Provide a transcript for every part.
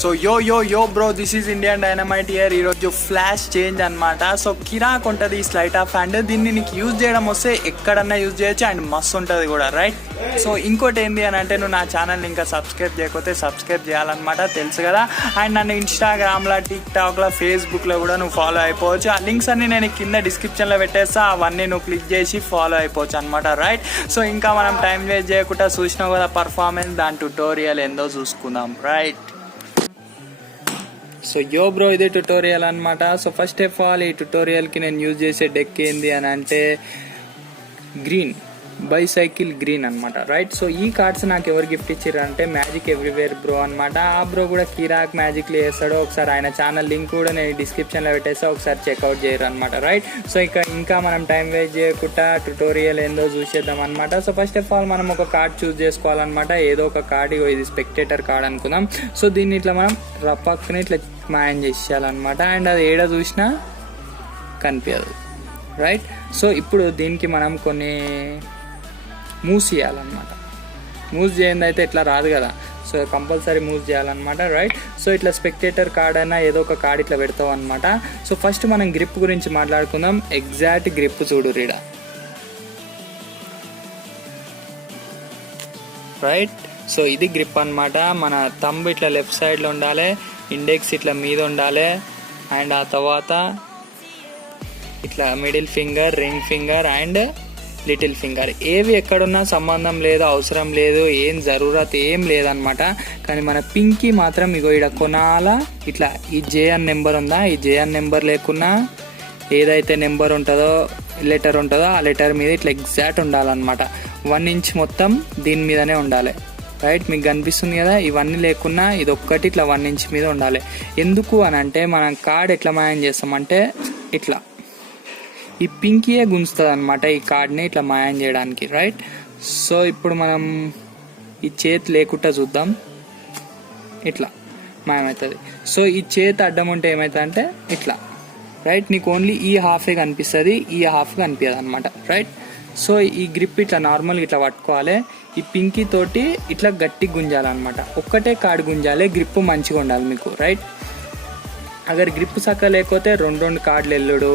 So యో bro, this is Indian dynamite year. ఈరోజు flash change అనమాట. సో కిరాక్ ఉంటుంది ఈ స్లైట్ ఆఫ్ హ్యాండ్. దీన్ని నీకు యూజ్ చేయడం వస్తే ఎక్కడన్నా యూజ్ చేయొచ్చు అండ్ మస్తు ఉంటుంది కూడా, రైట్? సో ఇంకోటి ఏంటి అని అంటే, నువ్వు నా ఛానల్ని ఇంకా సబ్స్క్రైబ్ చేయకపోతే సబ్స్క్రైబ్ చేయాలన్నమాట, తెలుసు కదా. అండ్ నన్ను ఇన్స్టాగ్రామ్లో, టిక్టాక్లో, ఫేస్బుక్లో కూడా నువ్వు ఫాలో అయిపోవచ్చు. ఆ లింక్స్ అన్ని నేను కింద డిస్క్రిప్షన్లో పెట్టేస్తా, అవన్నీ నువ్వు క్లిక్ చేసి ఫాలో అయిపోవచ్చు అనమాట, రైట్? సో ఇంకా మనం టైం వేస్ట్ చేయకుండా చూసినావు కదా పర్ఫార్మెన్స్, దాని ట్యుటోరియల్ ఏందో చూసుకుందాం, రైట్? సో బ్రో, ఇదే ట్యుటోరియల్ అనమాట. సో ఫస్ట్ ఆఫ్ ఆల్ ఈ ట్యుటోరియల్కి నేను యూజ్ చేసే డెక్ ఏంది అని అంటే గ్రీన్, బైసైకిల్ గ్రీన్ అనమాట, రైట్? సో ఈ కార్డ్స్ నాకు ఎవరు గిఫ్ట్ ఇచ్చారు అంటే మ్యాజిక్ ఎవ్రీవేర్ బ్రో అనమాట. ఆ బ్రో కూడా కిరాక్ మ్యాజిక్లు వేస్తాడు. ఒకసారి ఆయన ఛానల్ లింక్ కూడా నేను డిస్క్రిప్షన్లో పెట్టేస్తా, ఒకసారి చెక్అవుట్ చేయరు అనమాట, రైట్? సో ఇంకా మనం టైం వేస్ట్ చేయకుండా ట్యుటోరియల్ ఏందో చూసేద్దాం అనమాట. సో ఫస్ట్ ఆఫ్ ఆల్ మనం ఒక కార్డ్ చూస్ చేసుకోవాలన్నమాట. ఏదో ఒక కార్డ్, ఇది స్పెక్టేటర్ కార్డ్ అనుకుందాం. సో దీన్ని ఇట్లా మనం రప్పక్కుని ఇట్లా మాయం చేసేయాలన్నమాట. అండ్ అది ఏడ చూసినా కనిపించదు, రైట్? సో ఇప్పుడు దీనికి మనం కొన్ని మూవ్ చేయాలన్నమాట. మూవ్ చేయండి అయితే ఇట్లా రాదు కదా, సో కంపల్సరీ మూవ్ చేయాలన్నమాట, రైట్? సో ఇట్లా స్పెక్టేటర్ కార్డ్ అయినా ఏదో ఒక కార్డ్ ఇట్లా పెడతావు అనమాట. సో ఫస్ట్ మనం గ్రిప్ గురించి మాట్లాడుకుందాం. ఎగ్జాక్ట్ గ్రిప్ చూడు రీడ, రైట్? సో ఇది గ్రిప్ అనమాట. మన థంబ్ ఇట్లా లెఫ్ట్ సైడ్లో ఉండాలి, ఇండెక్స్ ఇట్లా మీద ఉండాలి, అండ్ ఆ తర్వాత ఇట్లా middle finger, ring finger and little finger. ఏవి ఎక్కడున్నా సంబంధం లేదు, అవసరం లేదు, ఏం జరూరత్ ఏం లేదనమాట. కానీ మన పింకీ మాత్రం ఇగో ఇక్కడ కొనాల ఇట్లా ఈ జేఎన్ నెంబర్ ఉందా, ఈ జేఎన్ నెంబర్ లేకున్నా ఏదైతే నెంబర్ ఉంటుందో, లెటర్ ఉంటుందో ఆ లెటర్ మీద ఇట్లా ఎగ్జాక్ట్ ఉండాలన్నమాట. 1 ఇంచ్ మొత్తం దీని మీదనే ఉండాలి, రైట్? మీకు కనిపిస్తుంది కదా, ఇవన్నీ లేకున్నా ఇది ఒక్కటి ఇట్లా 1 ఇంచ్ మీద ఉండాలి. ఎందుకు అని అంటే మనం కార్డ్ ఎట్లా మాయం చేస్తామంటే ఇట్లా ఈ పింకీయే గుంజుతుంది అనమాట ఈ కార్డ్ని ఇట్లా మాయం చేయడానికి, రైట్? సో ఇప్పుడు మనం ఈ చేతి లేకుండా చూద్దాం, ఇట్లా మాయమవుతుంది. సో ఈ చేతి అడ్డం ఉంటే ఏమవుతుంది అంటే ఇట్లా, రైట్? నీకు ఓన్లీ ఈ హాఫే కనిపిస్తుంది, ఈ హాఫ్ కనిపించదు అనమాట, రైట్? సో ఈ గ్రిప్ ఇట్లా నార్మల్గా ఇట్లా పట్టుకోవాలి. ఈ పింకీ తోటి ఇట్లా గట్టిగా గుంజాలన్నమాట. ఒక్కటే కార్డ్ గుంజాలి, గ్రిప్ మంచిగా ఉండాలి మీకు, రైట్? అగర్ గ్రిప్ చక్క లేకపోతే 2 కార్డులు వెళ్ళుడు,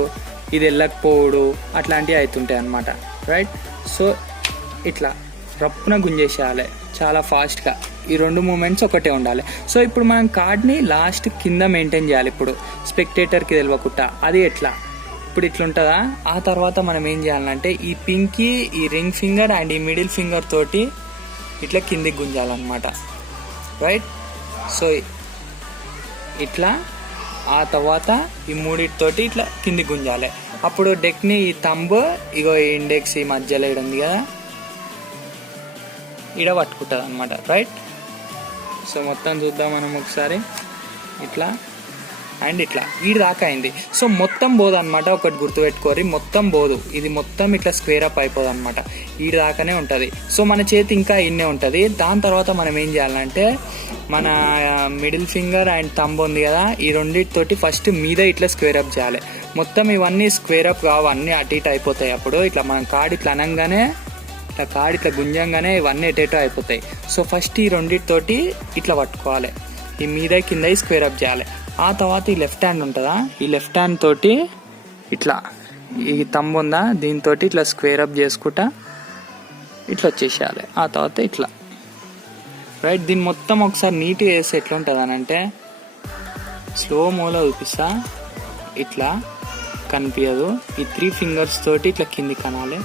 ఇది వెళ్ళకపోవడు, అట్లాంటివి అవుతుంటాయి అనమాట, రైట్? సో ఇట్లా రప్పున గుంజేసేయాలి చాలా ఫాస్ట్గా. ఈ 2 మూమెంట్స్ ఒకటే ఉండాలి. సో ఇప్పుడు మనం కార్డ్ని లాస్ట్ కింద మెయింటైన్ చేయాలి. ఇప్పుడు స్పెక్టేటర్కి తెలియకుండా అది ఎట్లా, ఇప్పుడు ఇట్లుంటుందా. ఆ తర్వాత మనం ఏం చేయాలంటే ఈ పింకీ, ఈ రింగ్ ఫింగర్ అండ్ ఈ మిడిల్ ఫింగర్ తోటి ఇట్లా కిందికి గుంజాలన్నమాట, రైట్? సో ఇట్లా ఆ తర్వాత ఈ మూడిటితోటి ఇట్లా కింది గుంజాలి. అప్పుడు డెక్ని ఈ థంబ్ ఇగో ఈ ఇండెక్స్ ఈ మధ్యలో ఇడ ఉంది కదా, ఇడ పట్టుకుంటుంది అనమాట, రైట్? సో మొత్తం చూద్దాం మనం ఒకసారి. ఇట్లా అండ్ ఇట్లా ఈడు దాకా అయింది. సో మొత్తం పోదు అనమాట, ఒకటి గుర్తుపెట్టుకోరి, మొత్తం పోదు, ఇది మొత్తం ఇట్లా స్క్వేర్ అప్ అయిపోదు అనమాట, ఈడు దాకానే ఉంటుంది. సో మన చేతి ఇంకా ఇన్నే ఉంటుంది. దాని తర్వాత మనం ఏం చేయాలంటే మన మిడిల్ ఫింగర్ అండ్ థంబ్ ఉంది కదా, ఈ రెండింటితోటి ఫస్ట్ మీద ఇట్లా స్క్వేర్ అప్ చేయాలి. మొత్తం ఇవన్నీ స్క్వేర్ అప్ కావు, అన్నీ అటు ఇటు అయిపోతాయి. అప్పుడు ఇట్లా మనం కార్డ్ ఇట్లా అనగానే, ఇట్లా కార్డ్ ఇట్లా గుంజంగానే ఇవన్నీ ఎటేటో అయిపోతాయి. సో ఫస్ట్ ఈ రెండింటితోటి ఇట్లా పట్టుకోవాలి, ఈ మీద కింద స్క్వేర్ అప్ చేయాలి. ఆ తర్వాత ఈ లెఫ్ట్ హ్యాండ్ ఉంటుందా, ఈ లెఫ్ట్ హ్యాండ్ తోటి ఇట్లా ఈ థంబ్ ఉందా, దీంతో ఇట్లా స్క్వేర్ అప్ చేసుకుంటా ఇట్లా వచ్చేసేయాలి. ఆ తర్వాత ఇట్లా, రైట్? దీన్ని మొత్తం ఒకసారి నీట్గా వేస్తే ఎట్లా ఉంటుంది అని అంటే స్లో మోలో చూపిస్తా, ఇట్లా కనిపించదు. ఈ 3 ఫింగర్స్ తోటి ఇట్లా కింది కనాలి.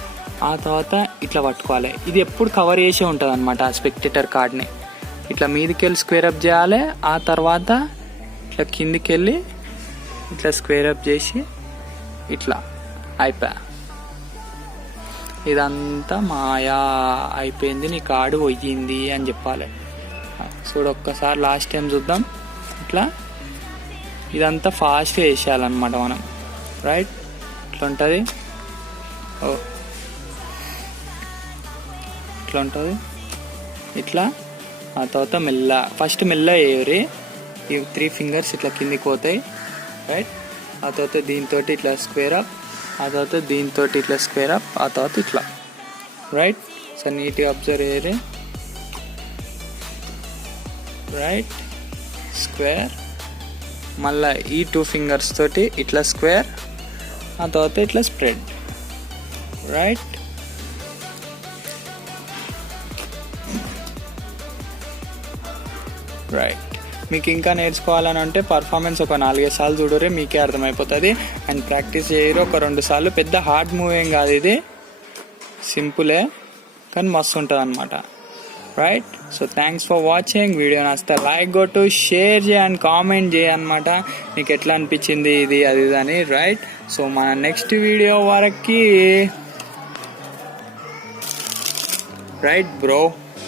ఆ తర్వాత ఇట్లా పట్టుకోవాలి. ఇది ఎప్పుడు కవర్ చేసే ఉంటుంది అనమాట ఆ స్పెక్టేటర్ కార్డ్ని. ఇట్లా మీదకి వెళ్ళి స్క్వేర్ అప్ చేయాలి. ఆ తర్వాత ఇట్లా కిందికి వెళ్ళి ఇట్లా స్క్వేర్ అప్ చేసి ఇట్లా అయిపోయా. ఇదంతా మాయా అయిపోయింది, నీ కార్డు పోయింది అని చెప్పాలి. చూడు ఒక్కసారి లాస్ట్ టైం చూద్దాం. ఇట్లా ఇదంతా ఫాస్ట్గా వేసేయాలన్నమాట మనం, రైట్? ఇట్లా ఉంటుంది, ఇట్లా ఉంటుంది, ఇట్లా. ఆ తర్వాత ఫస్ట్ మెల్ల వేయరి, ఈ 3 ఫింగర్స్ ఇట్లా కిందికి పోతాయి, రైట్? ఆ తర్వాత దీంతో ఇట్లా స్క్వేర్ అప్, ఆ తర్వాత దీంతో ఇట్లా స్క్వేర్ అప్, ఆ తర్వాత ఇట్లా, రైట్? సో నీట్గా అబ్జర్వ్ చేయరి, రైట్? స్క్వేర్, మళ్ళీ ఈ 2 ఫింగర్స్ తోటి ఇట్లా స్క్వేర్, ఆ తర్వాత ఇట్లా స్ప్రెడ్. Right, right. మీకు ఇంకా నేర్చుకోవాలని అంటే పర్ఫార్మెన్స్ ఒక 4-5 సార్లు చూడరే మీకే అర్థమైపోతుంది. అండ్ ప్రాక్టీస్ చేయరు ఒక 2 సార్లు. పెద్ద హార్డ్ మూవ్ ఏం కాదు ఇది, సింపులే కానీ మస్తు ఉంటుంది అనమాట. Right, so thanks for watching. Video నచ్చితే లైక్ కొట్టు, షేర్ చేయ అండ్ కామెంట్ చేయనమాట నీకు ఎట్లా అనిపించింది ఇది అది అని. రైట్, సో మన నెక్స్ట్ వీడియో వరకు రైట్ బ్రో.